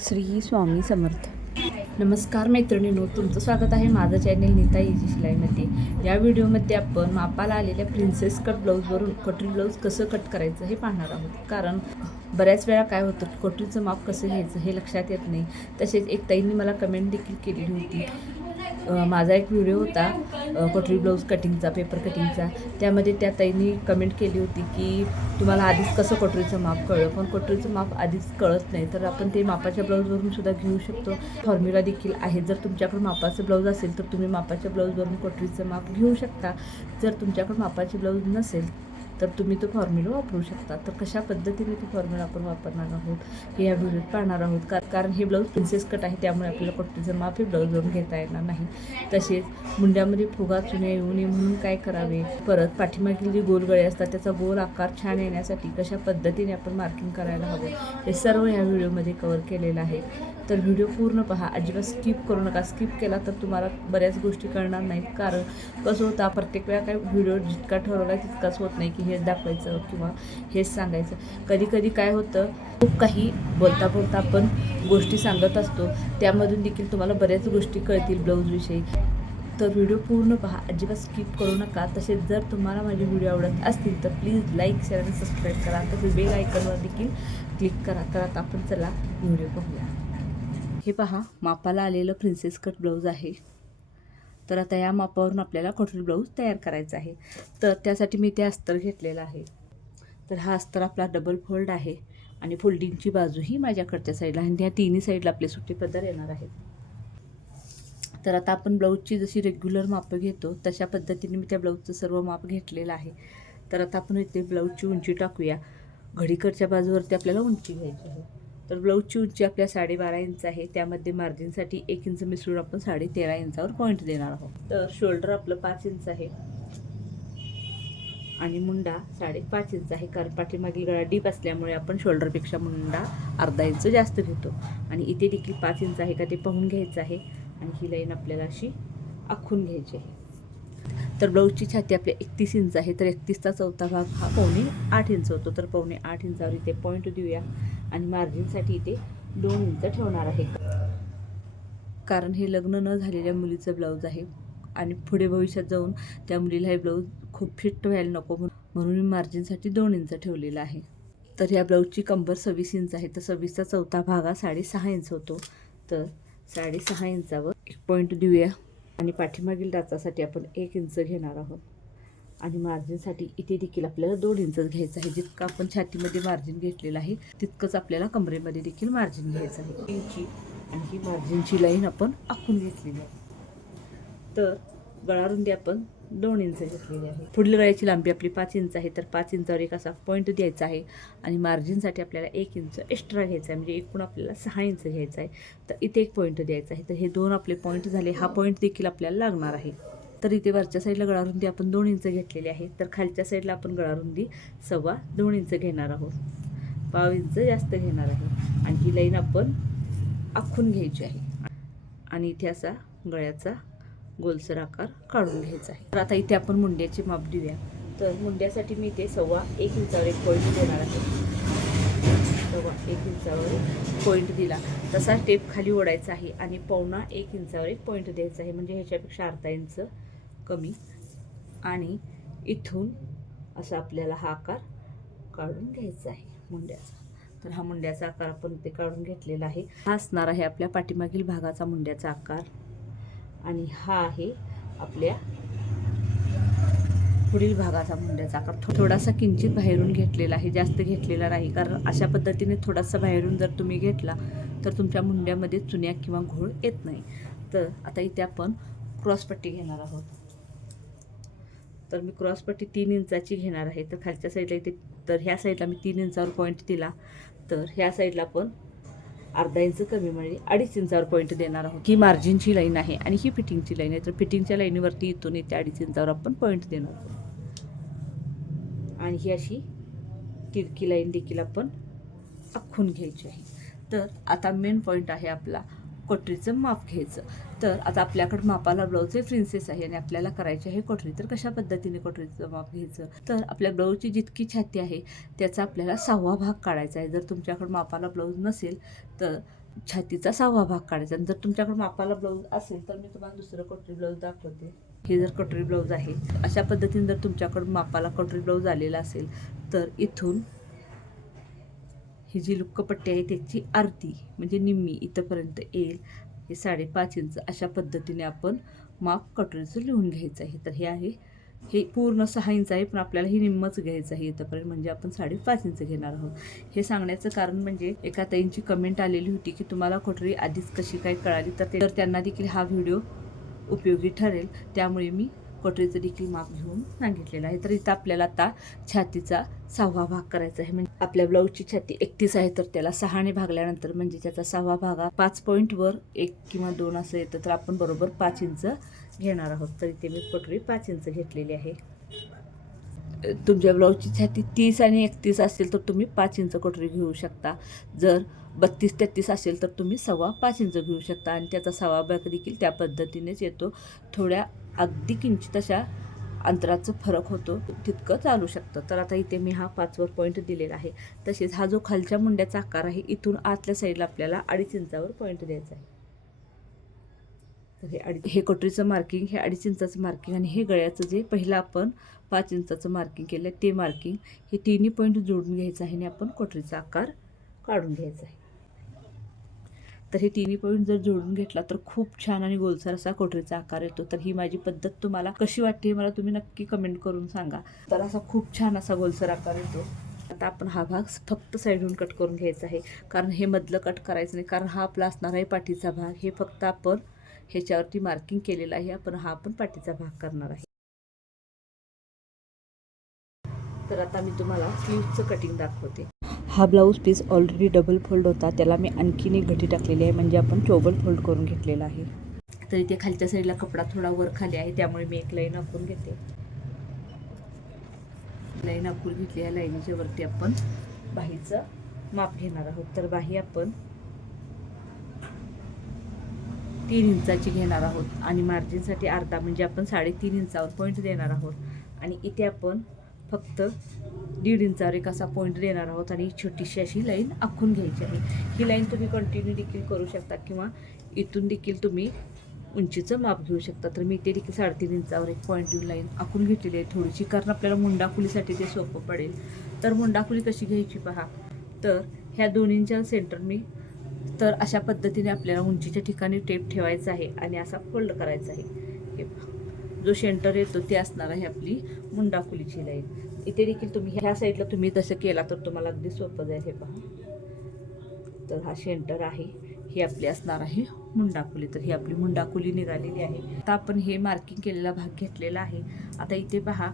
श्री स्वामी समर्थ. नमस्कार मैत्रिणींनो तुमचं स्वागत आहे माझं चॅनल नीता इजी शिलाईमध्ये या व्हिडिओमध्ये आपण मापाला आलेल्या प्रिन्सेस कट ब्लाऊजवरून कटरी ब्लाऊज कसं कट करायचं हे पाहणार आहोत. कारण बऱ्याच वेळा काय होतं की कटरीचं माप कसं घ्यायचं हे लक्षात येत नाही. तसेच एक ताईंनी मला कमेंट देखील केलेली होती. माझा एक व्हिडिओ होता अ, ब्लाऊज कटिंगचा पेपर कटिंगचा त्यामध्ये त्या ताईंनी कमेंट केली होती की तुम्हाला आधीच कसं कटोरीचं माप कळलं? पण कटोरीचं माप आधीच कळत नाही. तर आपण ते मापाच्या ब्लाऊजवरून सुद्धा घेऊ शकतो. फॉर्म्युला देखील आहे. जर तुमच्याकडे मापाचं ब्लाऊज असेल तर तुम्ही मापाच्या ब्लाऊजवरून कटोरीचं माप घेऊ शकता. जर तुमच्याकडे मापाचे ब्लाऊज नसेल तर तुम्ही तो फॉर्म्युला वापरू शकता. तर कशा पद्धतीने तो फॉर्म्युला आपण वापरणार आहोत हे या व्हिडिओत पाहणार आहोत. का- कारण हे ब्लाऊज प्रिन्सेस कट आहे त्यामुळे आपल्याला कटोरीचं माफी ब्लाऊजवरून घेता येणार नाही. तसेच मुंड्यामध्ये फुगा चुन्या येऊ नये म्हणून काय करावे? परत पाठीमागील जे गोल गळे असतात त्याचा गोल आकार छान येण्यासाठी कशा पद्धतीने आपण मार्किंग करायला हवं? हे सर्व या व्हिडिओमध्ये कवर केलेलं आहे. तर व्हिडिओ पूर्ण पहा. अजिबात स्किप करू नका. स्किप केला तर तुम्हाला बऱ्याच गोष्टी कळणार नाहीत. कारण कसं होतं प्रत्येक वेळा काय व्हिडिओ जितका ठरवला तितकाच होत नाही की हेच दाखवायचं किंवा हेच सांगायचं. कधी कधी काय होतं खूप काही बोलता बोलता आपण गोष्टी सांगत असतो. त्यामधून देखील तुम्हाला बऱ्याच गोष्टी कळतील ब्लाऊजविषयी तर व्हिडिओ पूर्ण पहा. अजिबात स्किप करू नका. तसेच जर तुम्हाला माझे व्हिडिओ आवडत असतील तर प्लीज लाईक शेअर आणि सबस्क्राईब करा. तसेच बेल आयकनवर देखील क्लिक करा. तर आता आपण चला व्हिडिओ पाहूया. हे पहा मापाला आलेलं प्रिन्सेस कट ब्लाऊज आहे. तर आता या मापावरून आपल्याला कठोर ब्लाऊज तयार करायचा आहे. तर त्यासाठी मी ते अस्तर घेतलेलं आहे. तर हा अस्तर आपला डबल फोल्ड आहे आणि फोल्डिंगची बाजू ही माझ्याकडच्या साईडला आणि ह्या तिन्ही साईडला आपले सुट्टे पदर येणार आहेत. तर आता आपण ब्लाऊजची जशी रेग्युलर मापं घेतो तशा पद्धतीने मी त्या ब्लाऊजचं सर्व माप घेतलेलं आहे. तर आता आपण इथे ब्लाऊजची उंची टाकूया. घडीकडच्या बाजूवरती आपल्याला उंची घ्यायची आहे. तर ब्लाऊजची उंची आपल्या साडेबारा इंच आहे त्यामध्ये मार्जिनसाठी एक इंच मिसळून आपण साडे तेरा इंचावर पॉईंट देणार आहोत. तर शोल्डर आपलं पाच इंच आहे. आणि मुंडा साडेपाच इंच आहे. कारण पाठीमागील गळा डीप असल्यामुळे आपण शोल्डरपेक्षा मुंडा अर्धा इंच जास्त घेतो. आणि इथे देखील पाच इंच आहे का ते पाहून घ्यायचं आहे. आणि ही लाईन आपल्याला अशी आखून घ्यायची आहे. तर ब्लाऊजची छाती आपल्या एकतीस इंच आहे. तर एकतीसचा चौथा भाग हा पावणे आठ इंच होतो. तर पावणे आठ इंचावर इथे पॉईंट देऊया. आणि मार्जिनसाठी इथे दोन इंच ठेवणार आहे. कारण हे लग्न न झालेल्या मुलीचं ब्लाऊज आहे. आणि पुढे भविष्यात जाऊन त्या मुलीला हे ब्लाऊज खूप फिट व्हायला नको म्हणून म्हणून मी मार्जिनसाठी दोन इंच ठेवलेलं आहे. तर या ब्लाऊजची कंबर सव्वीस इंच आहे. तर सव्वीसचा चौथा भाग हा साडेसहा इंच होतो. तर साडेसहा इंचावर एक पॉईंट देऊया. आणि पाठीमागील डाचासाठी आपण एक इंच घेणार आहोत. आणि मार्जिनसाठी इथे देखील आपल्याला दोन इंचच घ्यायचं आहे. जितकं आपण छातीमध्ये मार्जिन घेतलेलं आहे तितकंच आपल्याला कमरेमध्ये देखील मार्जिन घ्यायचं आहे. इंची. आणि ही मार्जिनची लाईन आपण आखून घेतलेली आहे. तर गळारुंदी आपण दोन इंच घेतलेली आहे. पुढील गळ्याची लांबी आपली पाच इंच आहे तर पाच इंचावर एक असा पॉईंट द्यायचा आहे. आणि मार्जिनसाठी आपल्याला एक इंच एक्स्ट्रा घ्यायचा आहे म्हणजे एकूण आपल्याला सहा इंच घ्यायचा आहे. तर इथे एक पॉईंट द्यायचा आहे. तर हे दोन आपले पॉईंट झाले. हा पॉईंट देखील आपल्याला लागणार आहे. तर इथे वरच्या साईडला गळारुंदी आपण दोन इंच घेतलेली आहे. तर खालच्या साईडला आपण गळारुंदी सव्वा दोन इंच घेणार आहोत. पाव इंच जास्त घेणार आहे. आणि ही लाईन आपण आखून घ्यायची आहे. आणि इथे असा गळ्याचा गोलसर आकार काढून घ्यायचा आहे. तर आता इथे आपण मुंड्याचे माप देऊया. तर मुंड्यासाठी मी इथे सव्वा एक इंचावर एक पॉईंट देणार आहे. सव्वा एक इंचावर पॉईंट दिला. तसा टेप खाली ओढायचा आहे आणि पावणा एक इंचावर एक पॉईंट द्यायचा आहे. म्हणजे ह्याच्यापेक्षा अर्धा इंच कमी. आणि इथून असा आपल्याला हा आकार काढून घ्यायचा आहे मुंड्याचा. तर हा मुंड्याचा आकार आपण इथे काढून घेतलेला आहे. हा असणार आहे आपल्या पाठीमागील भागाचा मुंड्याचा आकार. आणि हा आहे आपल्या पुढील भागाचा मुंड्याचा आकार. थोडासा किंचित बाहेरून घेतलेला आहे जास्त घेतलेला नाही. कारण अशा पद्धतीने थोडासा बाहेरून जर तुम्ही घेतला तर तुमच्या मुंड्यामध्ये चुन्या किंवा घोळ येत नाही. तर आता इथे आपण क्रॉसपट्टी घेणार आहोत. तर मी क्रॉसपट्टी तीन इंचाची घेणार आहे. तर खालच्या साईडला इथे तर ह्या साईडला मी तीन इंचावर पॉईंट दिला. तर ह्या साईडला पण अर्धा इंच कमी म्हणजे अडीच इंचावर पॉईंट देणार आहोत. ही मार्जिनची लाईन आहे आणि ही फिटिंगची लाईन आहे. तर फिटिंगच्या लाईनीवरती इथून येते अडीच इंचावर आपण पॉईंट देणार आहोत. आणि ही अशी तिरकी लाईन देखील आपण आखून घ्यायची आहे. तर आता मेन पॉईंट आहे आपला कोठरीचं माप घ्यायचं. तर आता आपल्याकडे मापाला ब्लाऊजचे प्रिन्सेस आहे आणि आपल्याला करायचे आहे कोठरी. तर कशा पद्धतीने कोटरीचं माप घ्यायचं? तर आपल्या ब्लाऊजची जितकी छाती आहे त्याचा आपल्याला सहावा भाग काढायचा आहे. जर तुमच्याकडे मापाला ब्लाऊज नसेल तर छातीचा सहावा भाग काढायचा. आणि जर तुमच्याकडे मापाला ब्लाऊज असेल तर मी तुम्हाला दुसरं कटोरी ब्लाऊज दाखवते. हे जर कटोरी ब्लाऊज आहे अशा पद्धतीने जर तुमच्याकडून मापाला कटोरी ब्लाऊज आलेला असेल तर इथून ही जी लुक्कपट्टी आहे त्याची अर्धी म्हणजे निम्मी इथंपर्यंत येईल हे साडेपाच इंच अशा पद्धतीने आपण माप कटोरीचं लिहून घ्यायचं आहे. तर हे आहे हे पूर्ण सहा इंच आहे पण आपल्याला हे निम्मच घ्यायचं आहे इथंपर्यंत म्हणजे आपण साडेपाच इंच घेणार आहोत. हे सांगण्याचं कारण म्हणजे एका ताईंची कमेंट आलेली होती की तुम्हाला कटोरी आधीच कशी काय कळाली तर ते तर त्यांना देखील हा व्हिडिओ उपयोगी ठरेल. त्यामुळे मी कटोरीचं देखील माप घेऊन सांगितलेलं आहे. तर इथं आपल्याला आता छातीचा सहावा भाग करायचा आहे. म्हणजे आपल्या ब्लाऊजची छाती एकतीस आहे तर त्याला सहाने भागल्यानंतर म्हणजे त्याचा सहावा भाग हा पाच पॉईंटवर एक किंवा दोन असं येतं तर आपण बरोबर पाच इंच घेणार आहोत. तर इथे मी कटोरी पाच इंच घेतलेली आहे. तुमच्या ब्लाऊजची छाती तीस आणि एकतीस असेल तर तुम्ही पाच इंच कटोरी घेऊ शकता. जर बत्तीस तेहतीस असेल तर तुम्ही सव्वा पाच इंच घेऊ शकता आणि त्याचा सव्वा बॅग देखील त्या पद्धतीनेच येतो. थोड्या अगदी किंचित अशा अंतराचं फरक होतो तितकं चालू शकतं. तर आता इथे मी हा पाचवर पॉईंट दिलेला आहे. तसेच हा जो खालच्या मुंड्याचा आकार आहे इथून आतल्या साईडला आपल्याला अडीच इंचावर पॉईंट द्यायचा आहे. तर हे अडी हे कटोरीचं मार्किंग हे अडीच इंचाचं मार्किंग आणि हे गळ्याचं जे पहिलं आपण पाच इंचाचं मार्किंग केलं ते मार्किंग हे तिन्ही पॉईंट जोडून घ्यायचं आहे आणि आपण कटोरीचा आकार काढून घ्यायचा आहे. तर हे तिन्ही पॉईंट जर जोडून घेतला तर खूप छान आणि गोलसर असा कोटरीचा आकार येतो. तर ही माझी पद्धत तुम्हाला कशी वाटते हे मला तुम्ही नक्की कमेंट करून सांगा. तर असा खूप छान असा गोलसर आकार येतो. आता आपण हा भाग फक्त साईडून कट करून घ्यायचा आहे. कारण हे मधलं कट करायचं नाही. कारण हा आपला असणार आहे पाठीचा भाग. हे फक्त आपण ह्याच्यावरती मार्किंग केलेलं आहे. आपण हा आपण पाठीचा भाग करणार आहे. तर आता मी तुम्हाला स्लीवचं कटिंग दाखवते. हा blouse piece already double fold होता. त्याला मी आणखीन एक घटी टाकलेली आहे. म्हणजे आपण चोबल फोल्ड करून घेतलेला आहे. तर इथे खालच्या साईडला कपडा थोडा वर खाली आहे. त्यामुळे मी एक लाईन आखून घेते. लाईन आखून घेतली या लाईनीच्या वरती आपण बाहीचं माप घेणार आहोत. तर बाही आपण तीन इंचाची घेणार आहोत आणि मार्जिनसाठी अर्धा म्हणजे आपण साडेतीन इंचावर पॉईंट देणार आहोत. आणि इथे आपण फक्त दीड इंचावर एक असा पॉईंट देणार आहोत आणि छोटीशी अशी लाईन आखून घ्यायची आहे. ही लाईन तुम्ही कंटिन्यू देखील करू शकता किंवा इथून देखील तुम्ही उंचीचं माप घेऊ शकता. तर मी इथे देखील साडेतीन इंचावर एक पॉईंट देऊन लाईन आखून घेतलेली आहे थोडीशी कारण आपल्याला मुंडाखुलीसाठी ते सोपं पडेल. तर मुंडाखुली कशी घ्यायची पहा. तर ह्या दोन्हींच्या सेंटर मी तर अशा पद्धतीने आपल्याला उंचीच्या ठिकाणी टेप ठेवायचा आहे आणि असा फोल्ड करायचा आहे. हे पहा. जो शेंटर येतो ते असणार आहे आपली मुंडाखुलीची लाईन इथे देखील तुम्ही ह्या साईडला तुम्ही तसं केला तर तुम्हाला अगदी सोपं जाईल. हे पहा. तर हा शेंटर आहे. ही आपली असणार आहे मुंडाकुली तर ही आपली मुंडाकुली निघालेली आहे. आता आपण हे मार्किंग केलेला भाग घेतलेला आहे. आता इथे पहा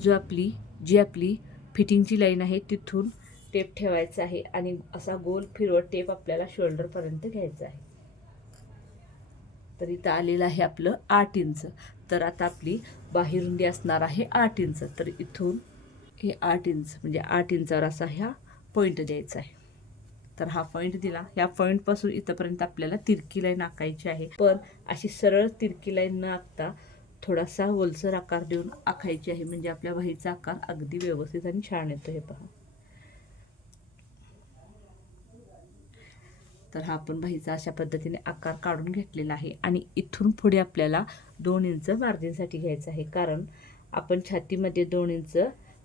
जो आपली जी आपली फिटिंगची लाईन आहे तिथून टेप ठेवायचा आहे आणि असा गोल फिरवत टेप आपल्याला शोल्डरपर्यंत घ्यायचा आहे. तर इथं आलेलं आहे आपलं आठ इंच तर आता आपली बाहेरुंदी असणार आहे आठ इंच तर इथून हे आठ इंच म्हणजे आठ इंचावर असा ह्या पॉईंट द्यायचा आहे. तर हा पॉईंट दिला. ह्या पॉईंटपासून इथंपर्यंत आपल्याला तिरकी लाईन आखायची आहे. पण अशी सरळ तिरकी लाईन न आखता थोडासा ओलसर आकार देऊन आखायची आहे. म्हणजे आपल्या वहीचा आकार अगदी व्यवस्थित आणि छान येतो हे पहा. तर हा आपण बाहीचा अशा पद्धतीने आकार काढून घेतलेला आहे. आणि इथून पुढे आपल्याला दोन इंच मार्जिनसाठी घ्यायचं आहे. कारण आपण छातीमध्ये दोन इंच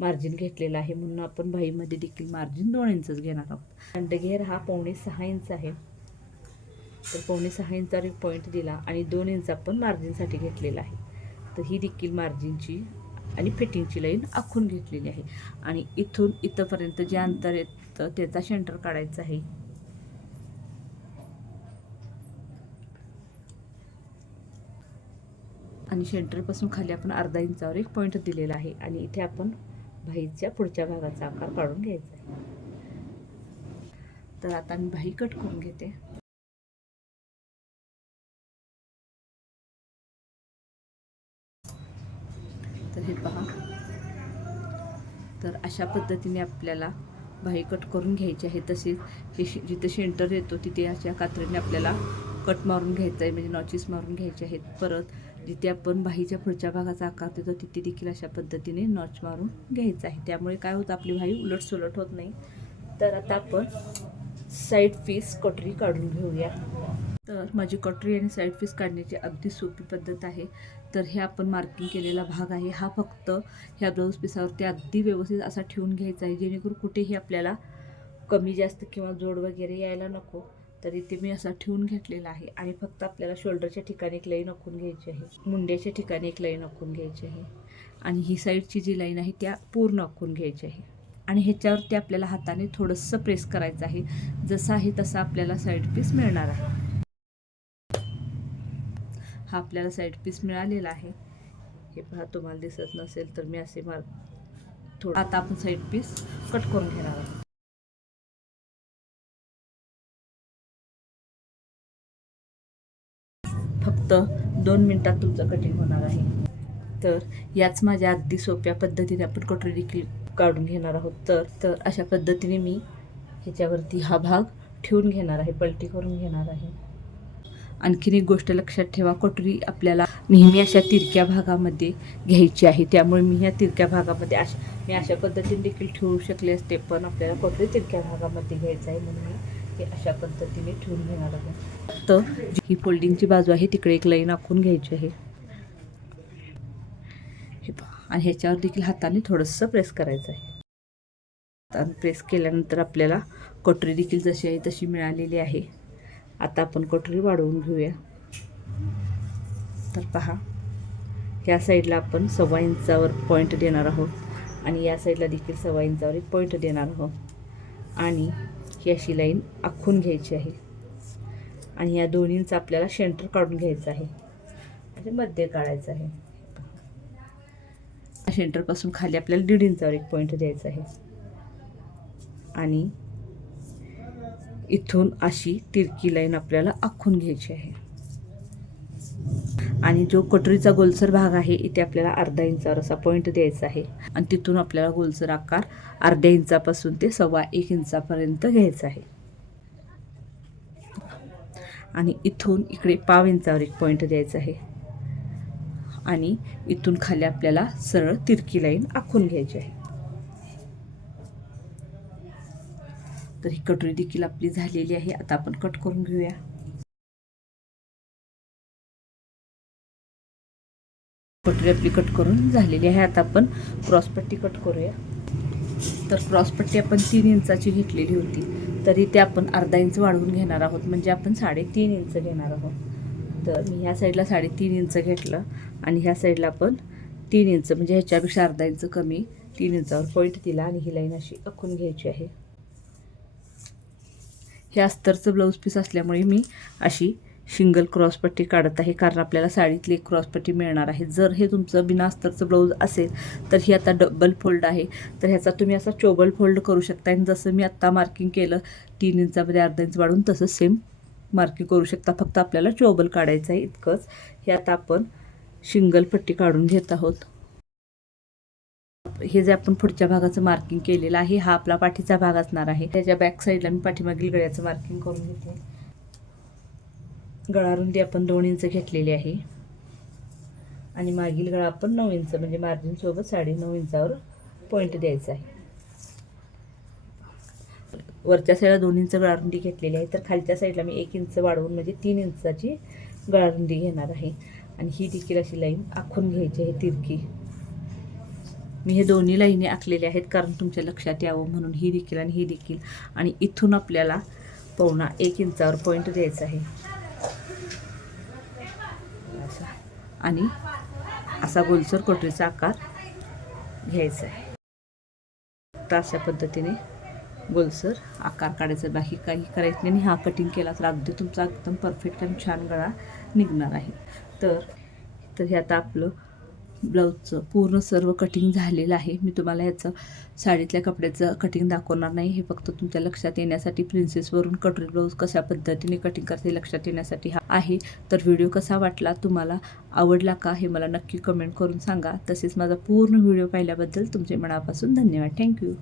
मार्जिन घेतलेलं आहे. म्हणून आपण भाईमध्ये देखील मार्जिन दोन इंचच घेणार आहोत. अंडघेर हा पावणे सहा इंच आहे. तर पावणे सहा इंचा पॉईंट दिला आणि दोन इंच आपण मार्जिनसाठी घेतलेला आहे. तर ही देखील मार्जिनची आणि फिटिंगची लाईन आखून घेतलेली आहे. आणि इथून इथंपर्यंत जे अंतर येतं त्याचा सेंटर काढायचा आहे. आणि सेंटरपासून खाली आपण अर्धा इंचावर एक पॉईंट दिलेला आहे. आणि इथे आपण भाईच्या पुढच्या भागाचा आकार काढून घ्यायचा आहे. तर आता मी भाई कट करून घेते. तर हे पहा. तर अशा पद्धतीने आपल्याला भाई कट करून घ्यायची आहे. तसेच हे जिथे सेंटर येतो तिथे अशा कात्रीने आपल्याला कट मारून घ्यायचं आहे म्हणजे नॉचेस मारून घ्यायचे आहेत. परत जिथे आपण बाहीच्या पुढच्या भागाचा आकार देतो तिथे देखील अशा पद्धतीने नॉच मारून घ्यायचं आहे. त्यामुळे काय होतं आपली भाई उलट सुलट होत नाही. तर आता आपण साईड पीस कटरी काढून घेऊया. तर माझी कटरी आणि साईड पीस काढण्याची अगदी सोपी पद्धत आहे. तर हे आपण मार्किंग केलेला भाग आहे. हा फक्त ह्या ब्लाऊज पिसावरती अगदी व्यवस्थित असा ठेवून घ्यायचा आहे जेणेकरून कुठेही आपल्याला कमी जास्त किंवा जोड वगैरे यायला नको. तर इथे मी असा ठेवून घेतलेला आहे. आणि फक्त आपल्याला शोल्डरच्या ठिकाणी एक लाईन आखून घ्यायची आहे. मुंड्याच्या ठिकाणी एक लाईन आखून घ्यायची आहे. आणि ही साईडची जी लाईन आहे त्या पूर्ण आखून घ्यायची आहे. आणि ह्याच्यावरती आपल्याला हाताने थोडंसं प्रेस करायचं आहे. जसं आहे तसा आपल्याला साईड पीस मिळणार आहे. हा आपल्याला साईड पीस मिळालेला आहे. हे पहा तुम्हाला दिसत नसेल तर मी असे मार थोडं आता आपण साईड पीस कट करून घेणार आहोत. फक्त दोन मिनटात तुमचं कटिंग होणार आहे. तर याच माझ्या अगदी सोप्या पद्धतीने आपण कटोरी देखील काढून घेणार आहोत. तर तर अशा पद्धतीने मी ह्याच्यावरती हा भाग ठेवून घेणार आहे पलटी करून घेणार आहे. आणखीन एक गोष्ट लक्षात ठेवा कटोरी आपल्याला नेहमी अशा तिरक्या भागामध्ये घ्यायची आहे. त्यामुळे मी ह्या तिरक्या भागामध्ये अशा मी अशा पद्धतीने देखील ठेवू शकले असते पण आपल्याला कटोरी तिरक्या भागामध्ये घ्यायचं आहे म्हणून मी हे अशा पद्धतीने ठेवून घेणार आहे तर जी ही फोल्डिंगची बाजू आहे तिकडे एक लाईन आखून घ्यायची आहे. हे पहा आणि ह्याच्यावर देखील हाताने थोडंसं प्रेस करायचं आहे. हाताने प्रेस केल्यानंतर आपल्याला कटोरी देखील जशी आहे तशी मिळालेली आहे. आता आपण कटोरी वाढवून घेऊया. तर पहा या साईडला आपण सव्वा इंचावर पॉईंट देणार आहोत आणि या साईडला देखील सव्वा इंचावर एक पॉईंट देणार आहोत. आणि ही अशी लाईन आखून घ्यायची आहे. आणि या दोन्हींचा आपल्याला सेंटर काढून घ्यायचं आहे. म्हणजे मध्य काढायचं आहे. सेंटरपासून खाली आपल्याला दीड इंचावर एक पॉईंट द्यायचा आहे. आणि इथून अशी तिरकी लाईन आपल्याला आखून घ्यायची आहे. आणि जो कटोरीचा गोलसर भाग आहे इथे आपल्याला अर्धा इंचावर असा पॉईंट द्यायचा आहे. आणि तिथून आपल्याला गोलसर आकार अर्ध्या इंचापासून ते सव्वा एक इंचापर्यंत घ्यायचं आहे. आणि इथून इकडे पाव इंचावर एक पॉईंट द्यायचा आहे. आणि इथून खाली आपल्याला सरळ तिरकी लाईन आखून घ्यायची आहे. तर ही कटोरी देखील आपली झालेली आहे. आता आपण कट करून घेऊया. कटोरी आपली कट करून झालेली आहे. आता आपण क्रॉसपट्टी कट करूया. तर क्रॉसपट्टी आपण तीन इंचाची घेतलेली होती. तरी ते आपण अर्धा इंच वाढवून घेणार आहोत. म्हणजे आपण साडेतीन इंच घेणार आहोत. तर मी ह्या साईडला साडेतीन इंच घेतलं आणि ह्या साईडला आपण तीन इंच म्हणजे ह्याच्यापेक्षा अर्धा इंच कमी तीन इंचावर पॉईंट दिला आणि ही लाईन अशी आखून घ्यायची आहे. हे अस्तरचं ब्लाऊज पीस असल्यामुळे मी अशी शिंगल क्रॉसपट्टी काढत आहे कारण आपल्याला साडीतली एक क्रॉसपट्टी मिळणार आहे. जर हे तुमचं बिनास्तरचं ब्लाऊज असेल तर ही आता डबल फोल्ड आहे. तर ह्याचा तुम्ही असा चोबल फोल्ड करू शकता. आणि जसं मी आत्ता मार्किंग केलं तीन इंचामध्ये अर्धा इंच वाढून तसं सेम मार्किंग करू शकता. फक्त आपल्याला चोबल काढायचं आहे इतकंच. हे आता आपण शिंगल पट्टी काढून घेत आहोत. हे जे आपण पुढच्या भागाचं मार्किंग केलेलं आहे हा आपला पाठीचा भाग असणार आहे. त्याच्या बॅक साईडला मी पाठीमागील गळ्याचं मार्किंग करून घेते. गळारुंदी आपण दोन इंच घेतलेली आहे. आणि मागील गळा आपण नऊ इंच म्हणजे मार्जिनसोबत साडे नऊ इंचावर पॉईंट द्यायचा आहे. वरच्या साईडला दोन इंच गळारुंदी घेतलेली आहे. तर खालच्या साईडला मी एक इंच वाढवून म्हणजे तीन इंचाची गळारुंदी घेणार आहे. आणि ही देखील अशी लाईन आखून घ्यायची आहे तिरकी. मी हे दोन्ही लाईनी आखलेल्या आहेत कारण तुमच्या लक्षात यावं म्हणून ही देखील आणि ही देखील. आणि इथून आपल्याला पावणा एक इंचावर पॉईंट द्यायचा आहे असा आणि असा गोलसर कटोरीचा आकार घ्यायचा आहे. तर अशा पद्धतीने गोलसर आकार काढायचा बाकी काही करायचं नाही. आणि हा कटिंग केला तर अगदी तुमचा एकदम परफेक्ट आणि छान गळा निघणार आहे. तर तर हे आता आपलं ब्लाऊजचं पूर्ण सर्व कटिंग झालेलं आहे. मी तुम्हाला ह्याचं साडीतल्या कपड्याचं कटिंग दाखवणार नाही. हे फक्त तुमच्या लक्षात येण्यासाठी प्रिन्सेसवरून कटोरी ब्लाऊज कशा पद्धतीने कटिंग करते लक्षात येण्यासाठी हा आहे. तर व्हिडिओ कसा वाटला तुम्हाला आवडला का हे मला नक्की कमेंट करून सांगा. तसेच माझा पूर्ण व्हिडिओ पाहिल्याबद्दल तुमचे मनापासून धन्यवाद. थँक्यू